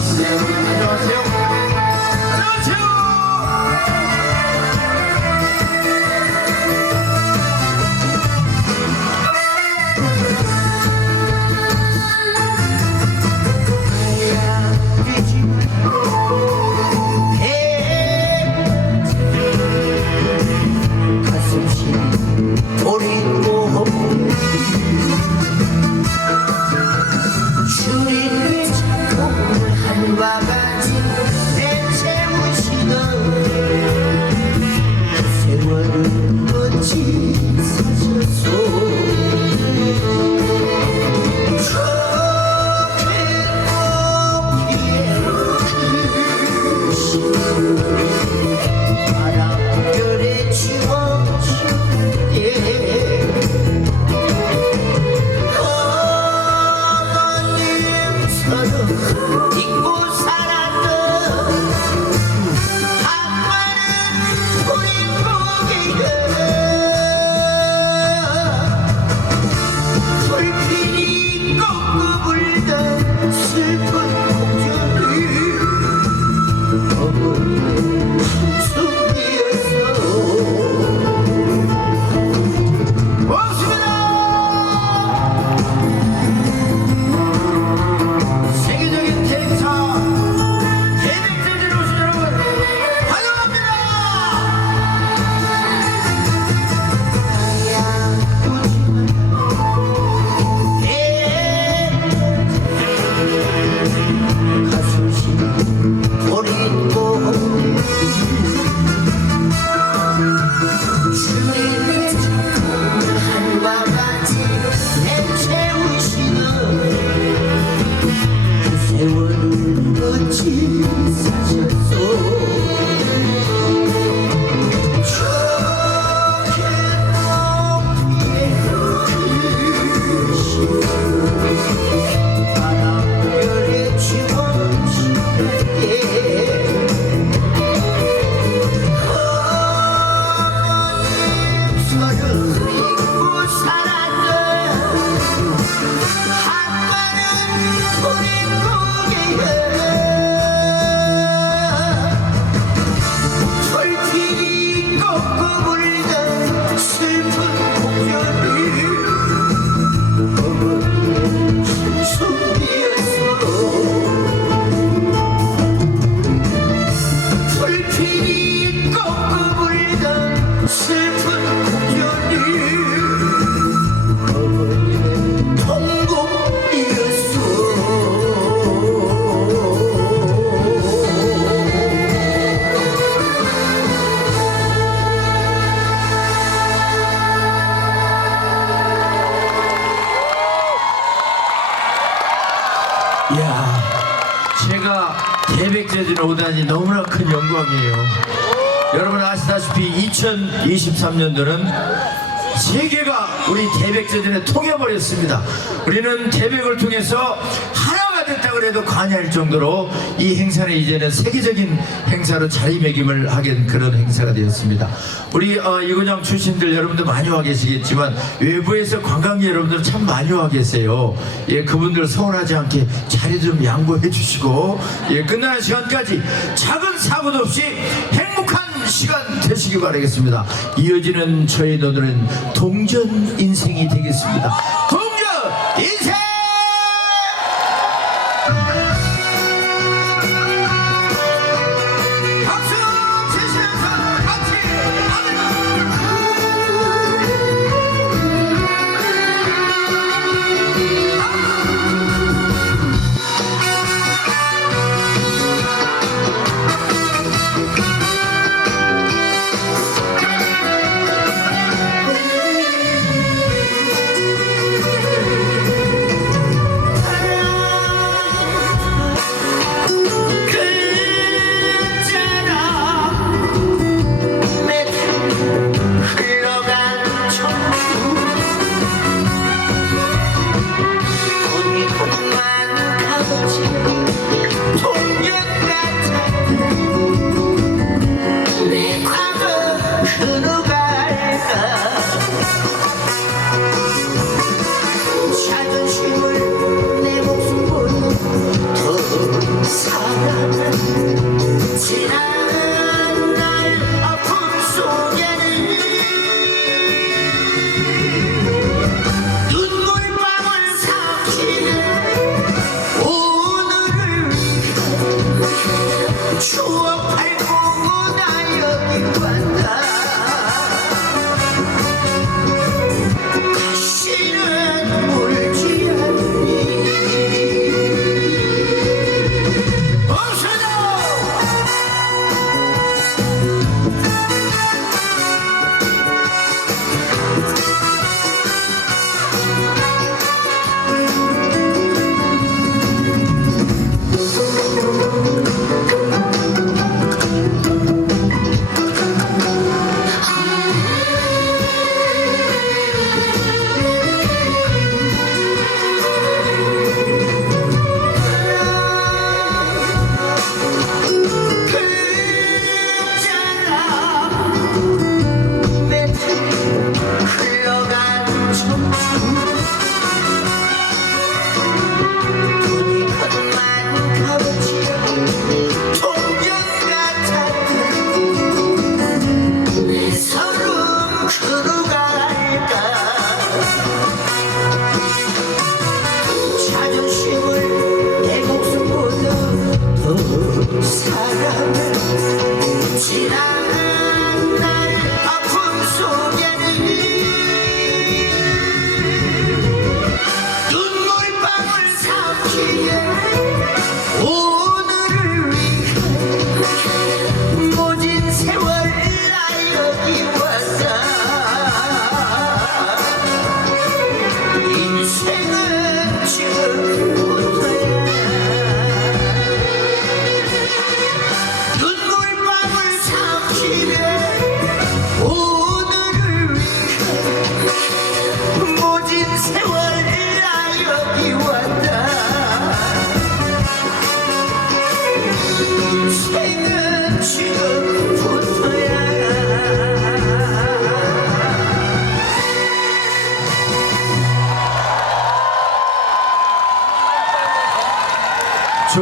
나 2023년도는 세계가 우리 대백제전에 통해버렸습니다. 우리는 대백을 통해서 하나가 됐다 그래도 과언할 정도로 이 행사는 이제는 세계적인 행사로 자리매김을 하게 그런 행사가 되었습니다. 우리 어, 이구장 출신들 여러분들 많이 와 계시겠지만 외부에서 관광객 여러분들 참 많이 와 계세요. 예, 그분들 서운하지 않게 자리 좀 양보해 주시고 예, 끝나는 시간까지 작은 사고도 없이 행복한 시간 되시기 바라겠습니다. 이어지는 저희 노래는 동전 인생이 되겠습니다. 동전 인생!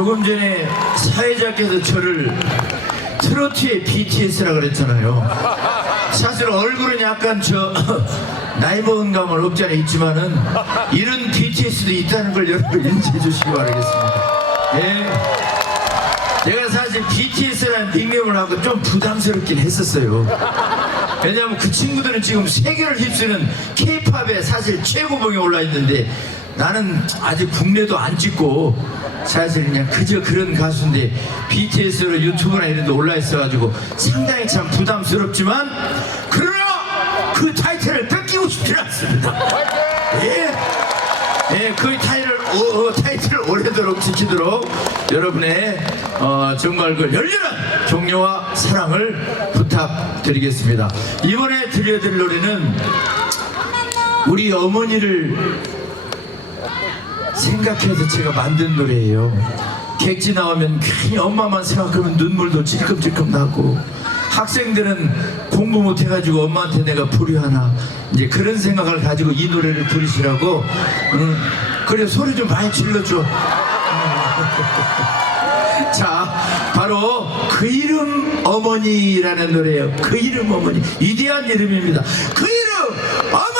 조금 전에 사회자께서 저를 트로트의 BTS라 그랬잖아요. 사실 얼굴은 약간 저 나이 먹은 감은 없지 않아 있지만은 이런 BTS도 있다는 걸 여러분 인지해 주시기 바라겠습니다. 예. 제가 사실 BTS라는 닉네임을 하고 좀 부담스럽긴 했었어요. 왜냐하면 그 친구들은 지금 세계를 휩쓰는 K-팝에 사실 최고봉에 올라 있는데 나는 아직 국내도 안 찍고 사실 그냥 그저 그런 가수인데 BTS로 유튜브나 이런 데 올라 있어가지고 상당히 참 부담스럽지만 그러나 그 타이틀을 뺏기고 싶지 않습니다. 예. 예, 그 타이틀을, 어, 어, 타이틀을 오래도록 지키도록 여러분의 어, 정말 그 열렬한 격려와 사랑을 부탁드리겠습니다. 이번에 들려드릴 노래는 우리 어머니를 생각해서 제가 만든 노래예요. 객지 나오면 괜히 엄마만 생각하면 눈물도 찔끔찔끔 나고. 학생들은 공부 못해가지고 엄마한테 내가 불효하나. 이제 그런 생각을 가지고 이 노래를 부르시라고. 응. 그래 소리 좀 많이 질러줘. 자 바로 그 이름 어머니라는 노래예요. 그 이름 어머니. 위대한 이름입니다. 그 이름 어머니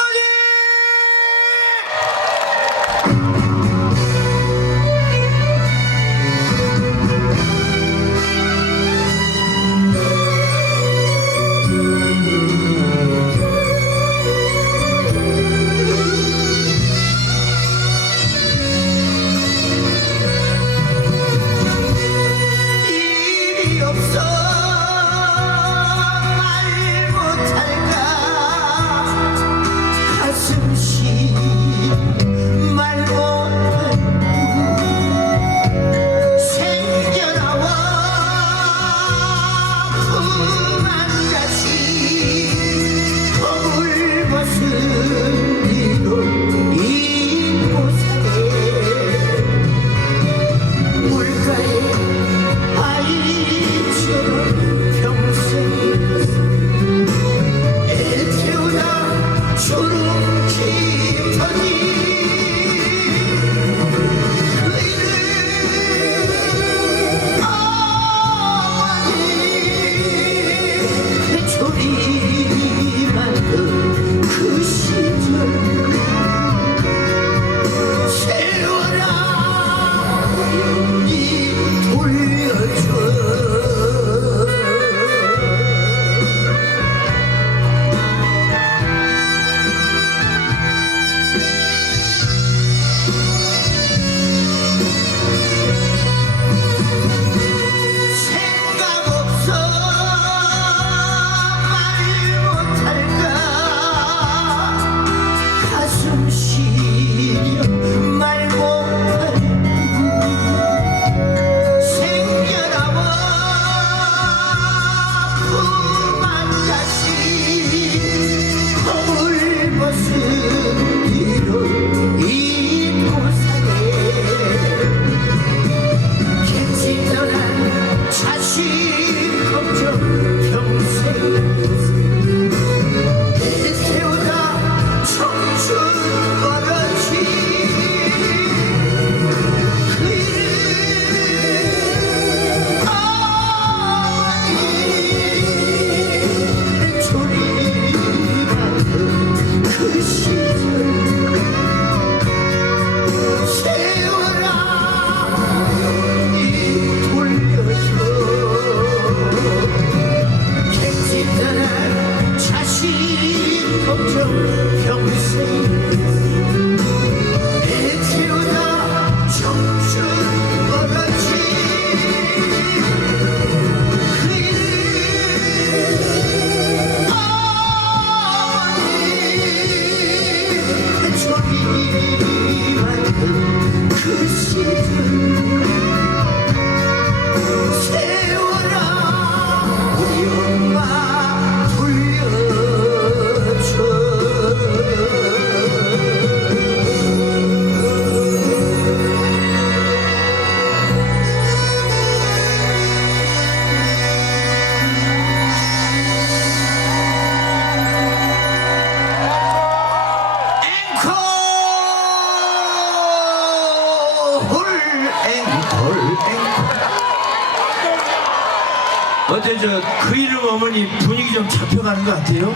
저그 이름 어머니 분위기 좀 잡혀가는 것 같아요?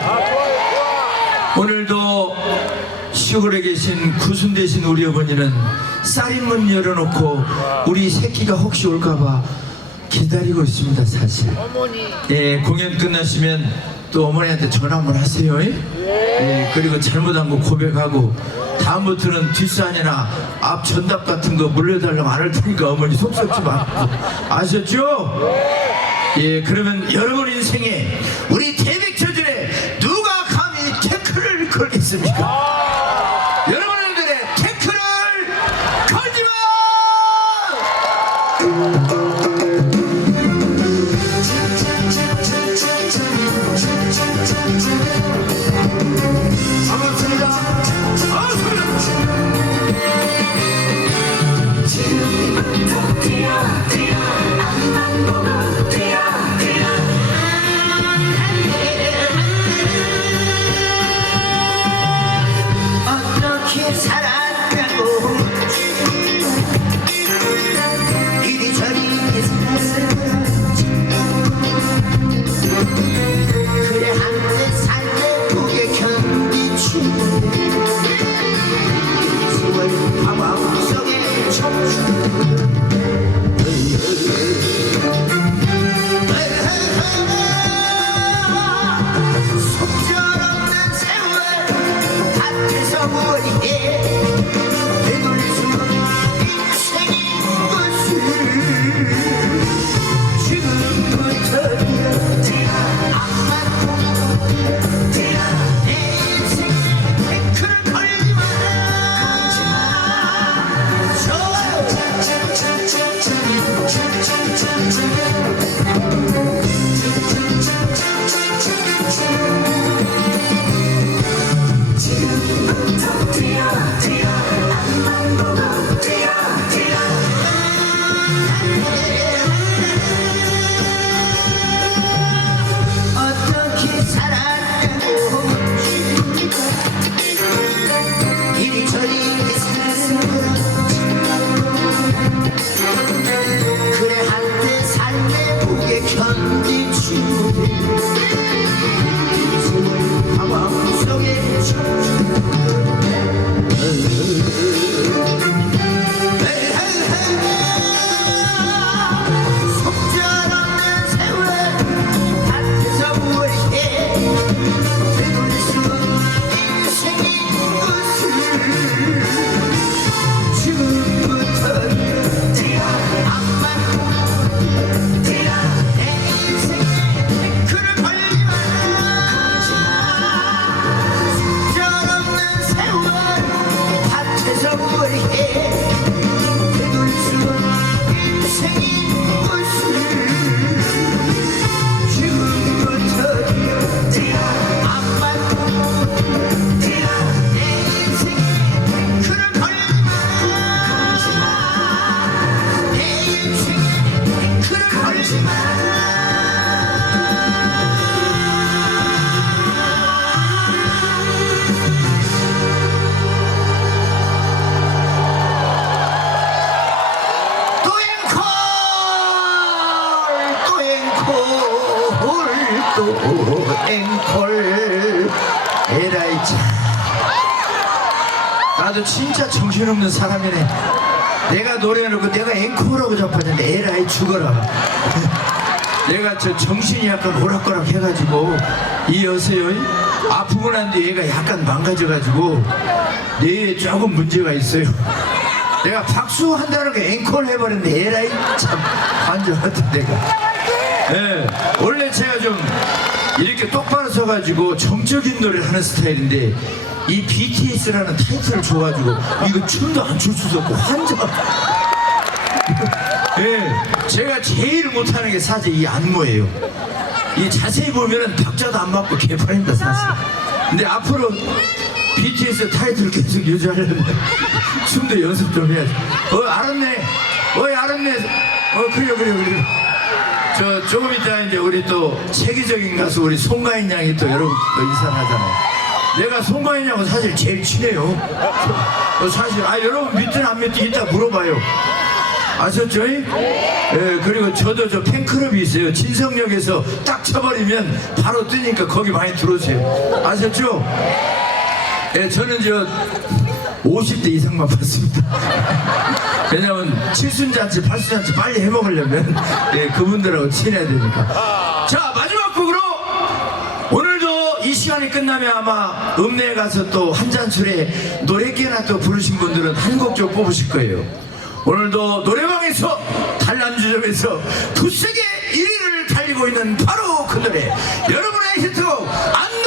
오늘도 시골에 계신 구순 대신 우리 어머니는 쌀인문 열어놓고 우리 새끼가 혹시 올까봐 기다리고 있습니다 사실. 예 공연 끝나시면 또 어머니한테 전화 한번 하세요. 예? 예, 그리고 잘못한 거 고백하고 다음부터는 뒷산이나 앞 전답 같은 거 물려달라고 안 할 테니까 어머니 속 썩지 말고. 아셨죠? 예, 그러면 여러분 인생에 우리 태백처절에 누가 감히 태클을 걸겠습니까? 어떻게 참 나도 진짜 정신없는 사람이네. 내가 노래해놓고 내가 앵콜하고 접하는데 에라이 죽어라. 내가 저 정신이 약간 오락가락 해가지고 이 여세요 아프고 난 뒤에 얘가 약간 망가져가지고 뇌에 조금 문제가 있어요. 내가 박수 한다는 게 앵콜 해버렸는데 에라이 참 완전 같은 내가. 예, 원래 제가 좀 이렇게 똑바로 서가지고 정적인 노래를 하는 스타일인데 이 BTS라는 타이틀을 줘가지고 이거 춤도 안 출 수도 없고 환장. 예, 제가 제일 못하는 게 사실 이 안무예요. 이 자세히 보면은 박자도 안 맞고 개판입니다 사실. 근데 앞으로 BTS 타이틀 계속 유지하려면 춤도 연습 좀 해야지 어 알았네. 어 알았네. 어 그래요 그래요 그래요 저 조금 이따 이제 우리 또 세계적인 가수 우리 송가인 양이 또 여러분 또 인사를 하잖아요 내가 송가인 양하고 사실 제일 친해요 어, 사실 아 여러분 믿든 안 믿든 이따 물어봐요 아셨죠? 예, 그리고 저도 저 팬클럽이 있어요. 진성역에서 딱 쳐버리면 바로 뜨니까 거기 많이 들어오세요. 아셨죠? 예, 저는 저 50대 이상만 받습니다. 왜냐면 칠순잔치, 팔순잔치 빨리 해먹으려면 예, 그분들하고 친해야 되니까. 자, 마지막 곡으로 오늘도 이 시간이 끝나면 아마 읍내에 가서 또 한잔 술에 노래깨나 또 부르신 분들은 한 곡 좀 뽑으실 거예요. 오늘도 노래방에서 단란주점에서 두세계 1위를 달리고 있는 바로 그 노래 여러분의 히트곡 안